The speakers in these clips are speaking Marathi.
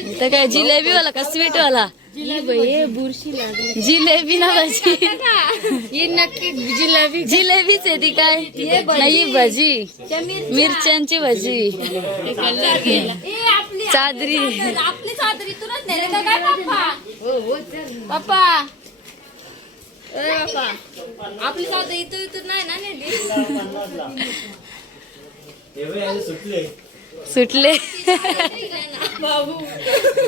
इथं काय जिलेबी वाला का स्वीट वाला जिलेबी ना भजी. ही नक्की जिलेबी जिलेबीच आहे ती काय? नाही भजी. मिरच्यांची भजी. चादरी. आपली चादरीतूनच नेले का काय पप्पा? पप्पा. ए पप्पा. आपली चादर इथं इथून नाही ना नेली? सुटले.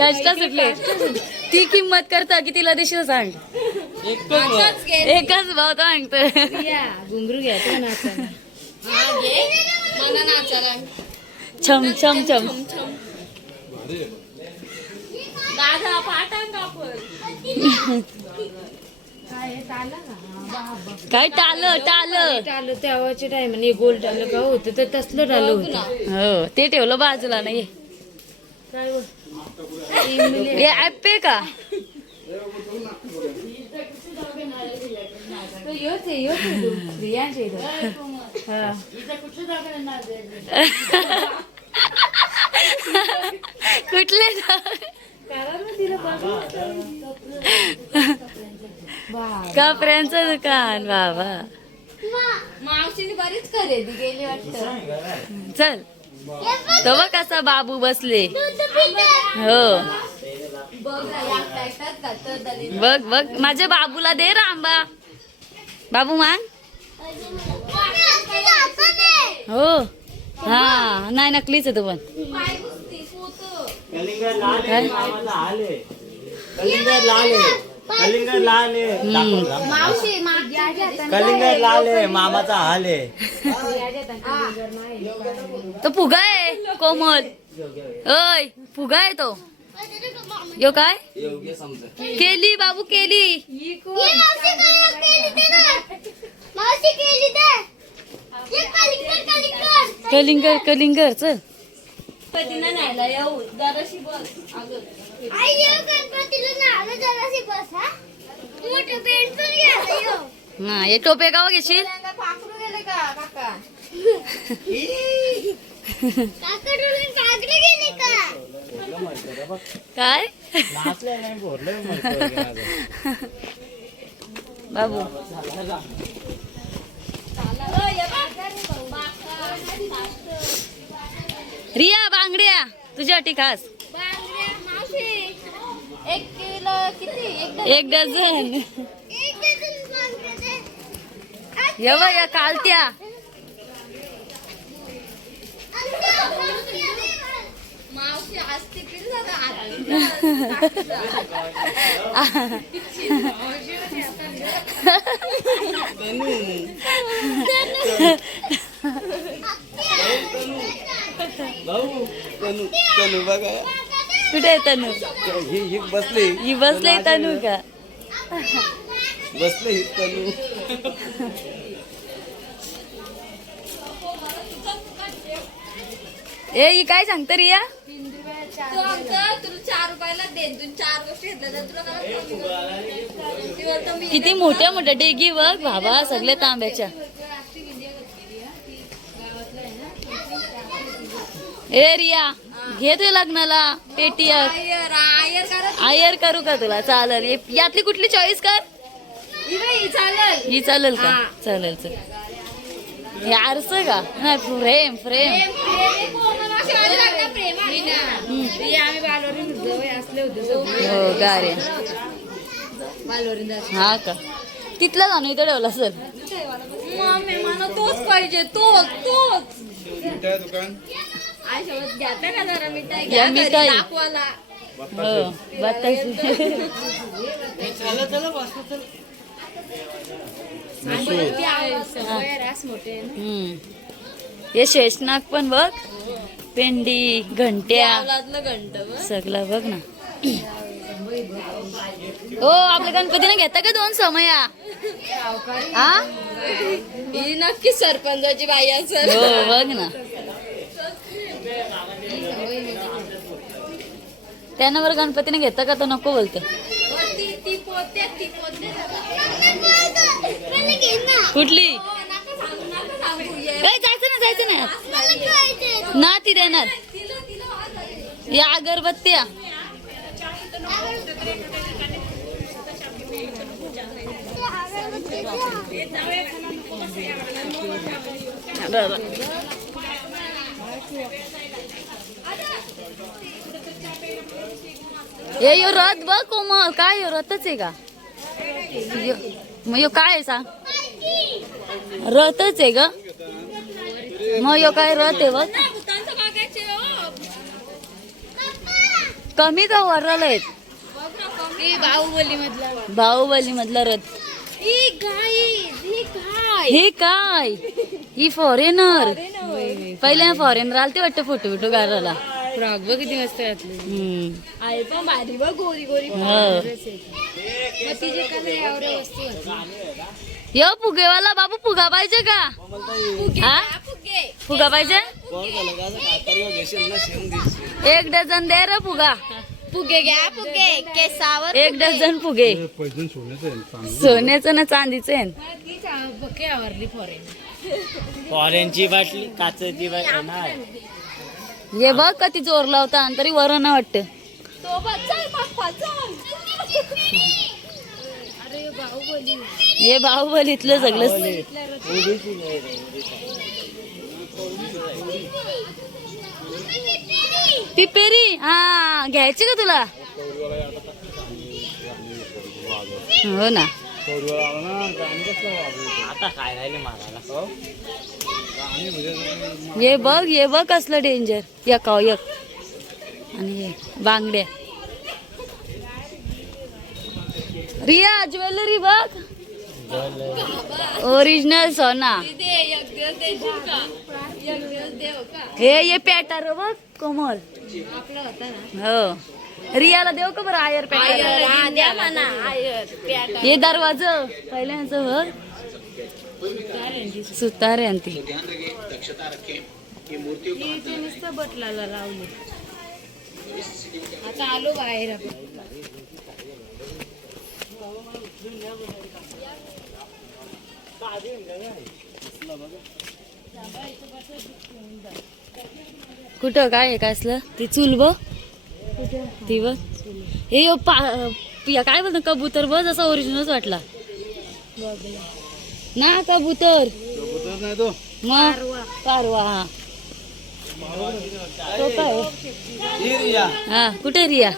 कष्ट सुटले. ती किंमत करता की तिला दिशा सांग. एकच भाव सांगतो घुंगरू घ्यायचा नाचायला घे मला नाचायला छम छम छम. दादा पाठांग आपण काय टाल टाल. टालं? तेव्हाच्या टायमाने गोल टालं का होतं? तर तसलं टालं होतं. हो ते ठेवलं बाजूला नाही. हे ऍपे का. कुठले? कपड्यांचं दुकान बाबा. मावशीने बरीच खरेदी केली वाटतं. चल. तो बघ कसा बाबू बसले. हो. बघ. बघ माझ्या बाबूला दे रा आंबा बाबू मांग. हो. हा नाही नकलीच आहे तो पण. कलिंगड लाल आहे मामाला हाल आहे. कलिंगड लाल आहे. कलिंगड लाल आहे. दाखव ना. मावशी मागच्या कलिंगड लाल आहे मामाचा हाल आहे. तो फुगा आहे कोमल. ओय फुगा आहे तो. यो काय? केली बाबू केली. कलिंगर कलिंगर चल पतीनं न्यायला येऊ. जराशी बस. अगं हा हे? टोपे गाव घेशील पाखरू गेले का काका? काय? नाचलंय नाही भरलंय म्हणतोय. बाबू. रिया बांगड्या तुझ्यासाठी खास. एक किलो किती एक एक डझन या कालत्या. भाऊ तनु तनु बघा. कुठे आहे तनू? ही ही बसले. ही बसले तनू का? बसले ही तनु. ए ही काय सांगते रिया? तो आमचं तुला चार रुपयाला देईन तू चार गोष्टी घेतल्या तर तुला काय कमी करतो? ती बोलतो मी किती मोठ्या मोठ्या डेगी बघ बाबा सगळे तांब्याच्या. ए रिया घे तू लग्नाला पेटी आयर करू का तुला? चालेल. यातली कुठली चॉईस कर? ही चालेल. ही चालेल का? चालेल चल हे आरस का? नाही फ्रेम फ्रेम. हे आम्ही बालवरून होतो असले होते सगळे. हो. हा का? तिथला जाणू इथं ठेवला सर तोच पाहिजे तोच तोच. आई या मिठाई. हो हम्म. हे शेषनाग पण बघ. पेंडी घंट्या. सगळं बघ ना. हो आपल्या गणपतीने घेता का दोन समया? हा? ही नक्की सरपंचाची बाई असेल. हो बघ ना. त्यानं बरं गणपतीने घेता का तो नको बोलते. कुठली? जायचं ना जायचं ना. ना ती देणार. या अगरबत्त्या मी ये रथ बघ कोमल काय यो रथच आहे का? मग यो काय आहे सांग? रथच आहे ग. मग यो काय रथ आहे बघ. हो. कमी का वरल आहेत? बाहुबली मधला बाहुबली मधला रथ. ही ही हे काय ही फॉरेनर पहिले फॉरेनर आलते वाटतं फोटो बिटो काढायला. फ्रॉक बघ किती मस्त घातली हम्म. आहे पण भारी बघ गोरी गोरी हो. तिचे कसं यावर वस्तू यो फुगेवाला बाबू फुगा पाहिजे का? हा? फुगे. पाहिजे? एक डझन दे रे फुगा. फुगे घ्या फुगे. केसावर एक डझन फुगे. सोन्याचं ना चांदीचं आहे. तीच बके आवरली फॉरेन फॉरेनची बाटली काचेची बाटली नाही. हे बघ किती जोर लावता आणि तरी वरण वाटत. तो बच्चा पप्पा चल. हे बाहुबलीतलं सगळं. पिपेरी हा घ्यायची का तुला? हो ना. आता काय राहिले मारायला. ये बघ ये बघ कसलं डेंजर अहो, एक आणि हे बांगड्या. रिया ज्वेलरी बघ. ओरिजिनल सोना. हे ये पॅटर बघ कोमल. हो. रियाला देऊ का बरं आयर पॅटर? हा हे दरवाज पहिल्यांचं बघ. सुतारे आणि ती तिचे नुसतं बटलाला लावली आता आलो बाहेर कुठं काय आहे काय असलं ती चूल बघ. ती बघ. हे यो पा या काय बोलतो कबूतर बघ जसा ओरिजिनलच वाटला. ना कबूतर. नाही तो. मग? पारवा हा. तो काय? ही रिया. हा कुठे रिया?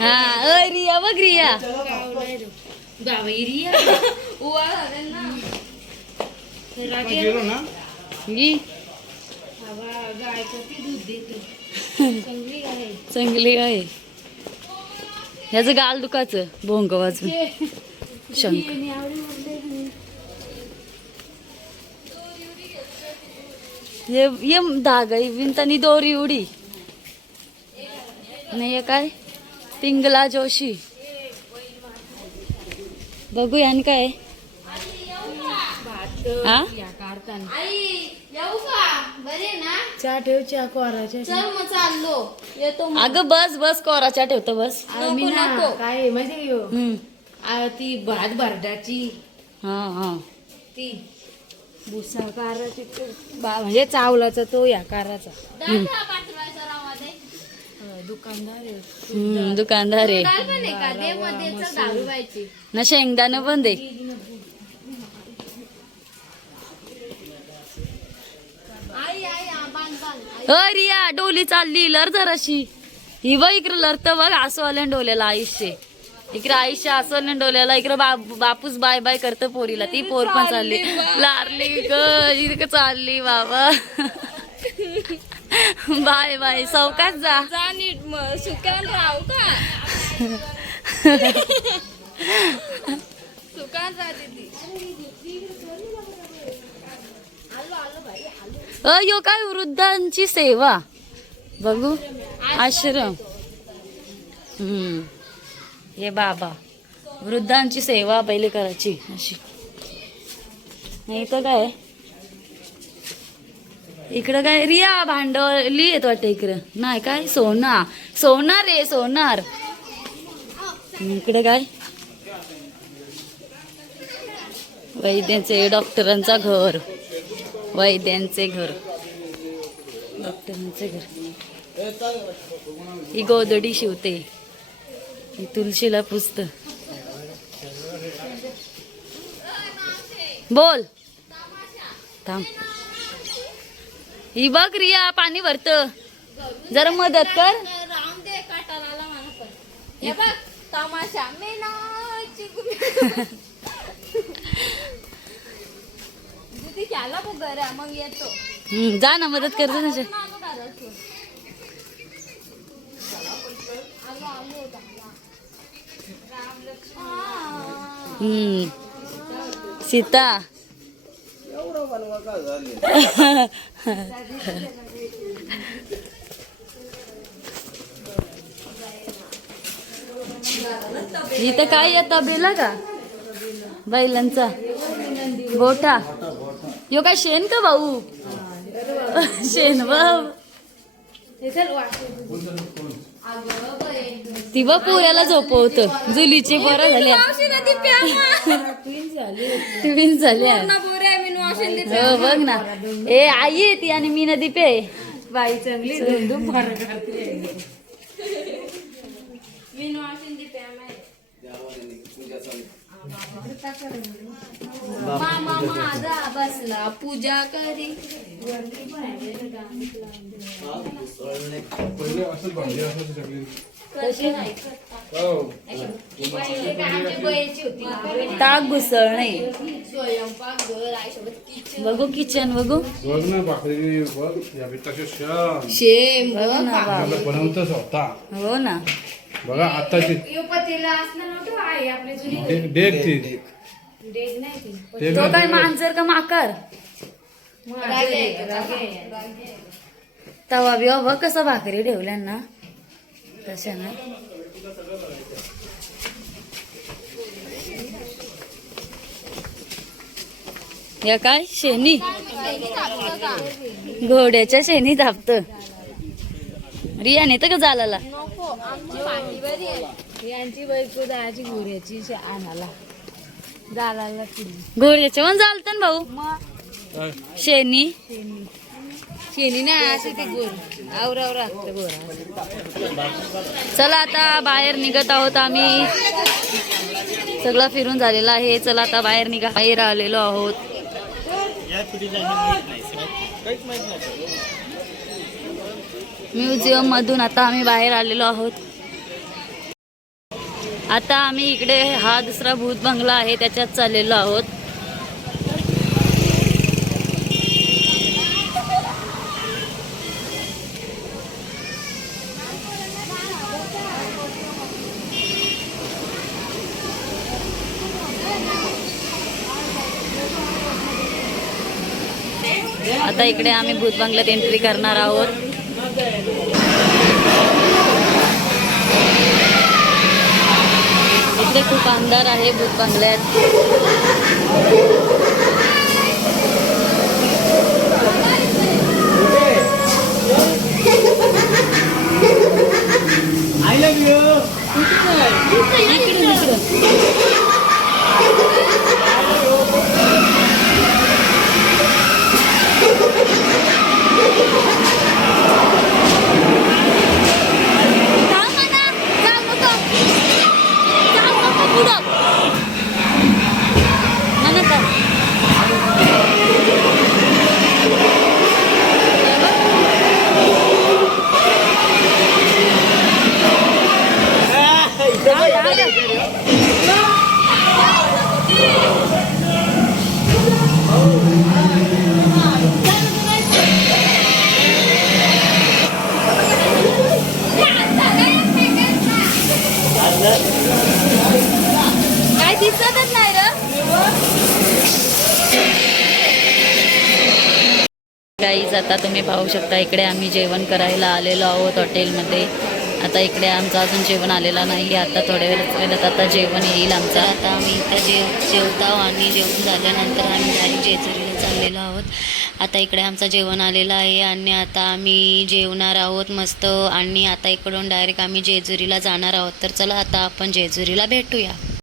हा. अय रिया बघ रिया. गावैरी गेलो ना? गी गाय कधी दूध देते. चांगली आहे. चांगली आहे. ह्याचं गाल दुखाचं भोंग वाजून. शंख. ये ये धागा विंतानी दोरी उडी. नाही काय? पिंगला जोशी. बघूया आणि काय? हा या काढताना आई येऊ का बरे ना चहा ठेव चहा कोराच्या. चल मग चाललो. येतो मग. अगं बस बस कोराच्या ठेवतो बस. ना नको. काय माहिती ती भात भरडाची. हा हा. ती. भुसा काराची म्हणजे चावलाचा तो या काराचा दुकानदार आहे. दुकानदार. ना शेंगदाणं पण दे. रिया डोली चालली लर जराशी. ही बघ इकडं लरत बघ आसवाल्या डोल्याला आयुष्य इकडे आयुष्य आसवाल्या डोल्याला इकडं बाप बापूस बाय बाय करत पोरीला. ती पोर पण चालली. लारली ग चालली बाबा. बाय बाय चौकात जा नीट मग. सुकान राहू का? सुकान राह दीदी. अ यो काय वृद्धांची सेवा? बघू. आश्रम. हम्म. हे बाबा वृद्धांची सेवा पहिले करायची. अशी. नाही तर काय? इकडं काय? रिया भांडवली येत वाटतं इकडं. नाही काय? सोना. सोनार रे सोनार. इकडं काय? वैद्यांचे डॉक्टरांचा घर. वैद्यांचे घर. डॉक्टरांचे घर. ही गोदडी शिवते. ही तुळशीला पुजत बोल थांब ही बघ रिया पाणी भरत जरा मदत कर हे जा ना मदत कर ना हम्म. सीता. इथं काय येतं बेला का? बैलांचा. गोठा यो काय शेण का भाऊ? शेण भाऊ. ती बा पोऱ्याला झोपवत. जुलीचे बरं झाल्या ट्विन झाल्या हो बघ ना. ए आई आहे ती आणि मी नदी पे. बाई चांगली मामा माझा बसला पूजा करी. घुसळणे स्वयंपाक घर आईसोबत किचन बघू किचन बघू. बघ ना भाकरी बघ. शेम बघ ना बा. मला बनवतं स्वतः हो ना. बघा आताची पतीला असलं नव्हतं आई आपली जुनी डे- डेक ती. डेग नाही ती. डेक तो काय मांजर का माकर तवा बिवा बघ कसं भाकरी ठेवल्या ना. तशा ना या काय? शेणी? घोड्याच्या शेणी धापत रिया नेतं का जालाला? यांची बायको दहाची घोड्याची आणाला जालाला घोड्याच्या पण चालतं ना भाऊ. शेणी? शेणी. नाही असं ते गोर. आवरावर चला आता बाहेर निघत आहोत आम्ही. सगळं फिरून झालेलं आहे. चला आता बाहेर निघा. बाहेर आलेलो आहोत. म्युझियम मधून आता आम्ही बाहेर आलेलो आहोत. आता आम्ही इकडे हा दुसरा भूत बंगला आहे त्याच्यात चाललेलो आहोत. आता इकडे आम्ही भूत बंगल्यात एंट्री करणार आहोत. इकडे खूप अंधार आहे भूत गाईज आता तुम्ही पाहू शकता इकडे आम्ही जेवण करायला आलेलो आहोत हॉटेलमध्ये. आता इकडे आमचं अजून जेवण आलेलं नाही आता थोड्या वेळात वेळात आता जेवण येईल आमचं. आता आम्ही इथं जेव जेवतो आणि जेवण झाल्यानंतर आम्ही डायरेक्ट जेजुरीला चाललेलो आहोत. आता इकडे आमचं जेवण आलेलं आहे आणि आता आम्ही जेवणार आहोत मस्त. आणि आता इकडून डायरेक्ट आम्ही जेजुरीला जाणार आहोत. तर चला आता आपण जेजुरीला भेटूया.